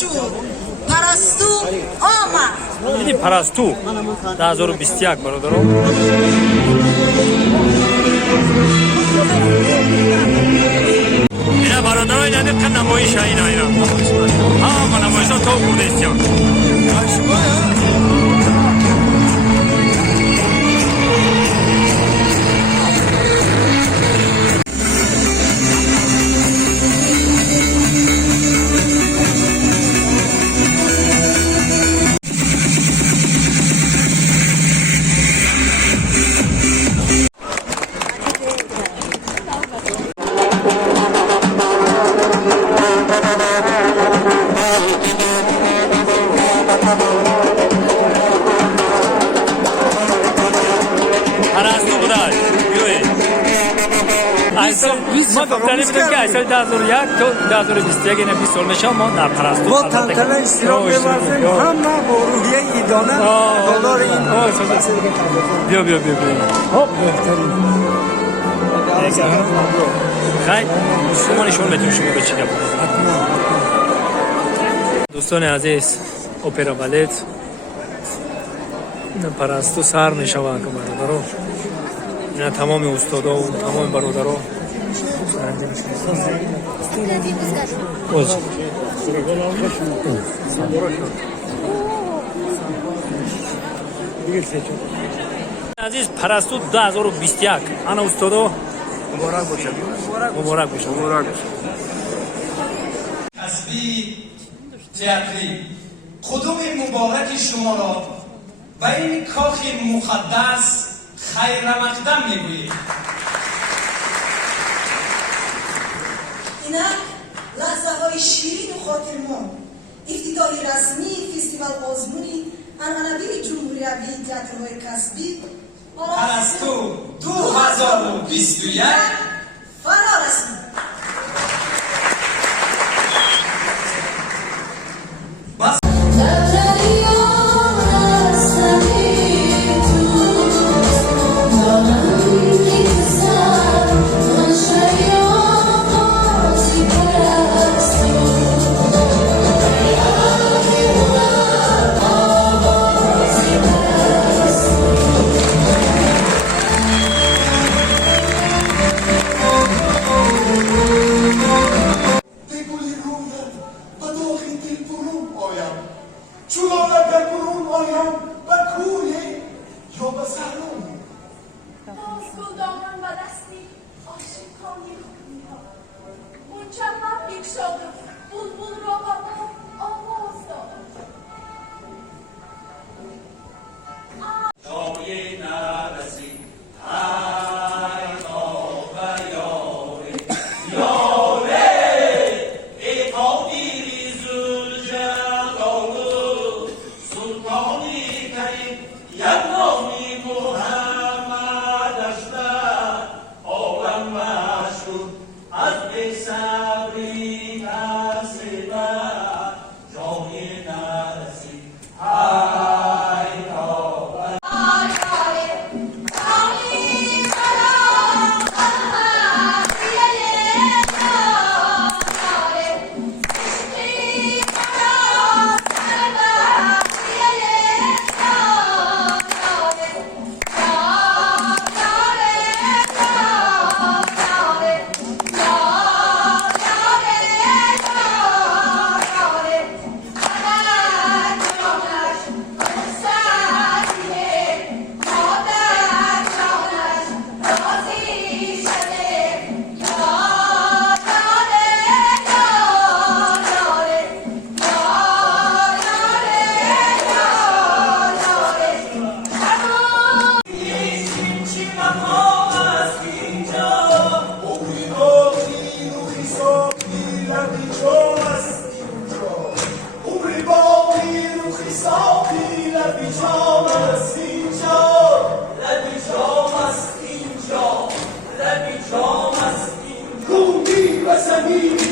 شد. پرستو آمد. دیدی پرستو 2021 برادران. اینا برادران اینا دقیقا نمایش اینا همه نمایش ها تا کردستان. ما گفتنی بودیم که اصلا 2001 تا 2021 یعنی 20 سال میشه ما در پرستو ما تنتنه اشتراک ببرزیم همه با روحیه ایدانه دادار این بیا خب بهترین خیلی شما نشون بدیم شما به چی گفت. دوستان عزیز اپرا بالت پرستو سر میشه و که برادران اینا تمام استادا و تمام برادران عزیز پرستو 2021 انا استادا مبارک باشه کسبی تئاتری کدوم مبارک شما را و این کاخ مقدس خیر مقدم میگویید. اینک لحظه های شیرین و خاطرمان افتتاحی رسمی فستیوال آزمونی عنعنوی جمهوری تئاترهای کسبی پرستو 2021 فرا رسید. چون اگر برون آیم و کوی یا به سهلون باز دامن و دستی آشکانی خونی ها منچم یک شادم بلبل را با آواز دادم جای نرسی ای آب یاره یاره ای قادری زلجلالو سلطانی کریم یبنامی محمد اشتر عالم مشهور از بی صبری تسلیمت جای نرسی ای آب وسمی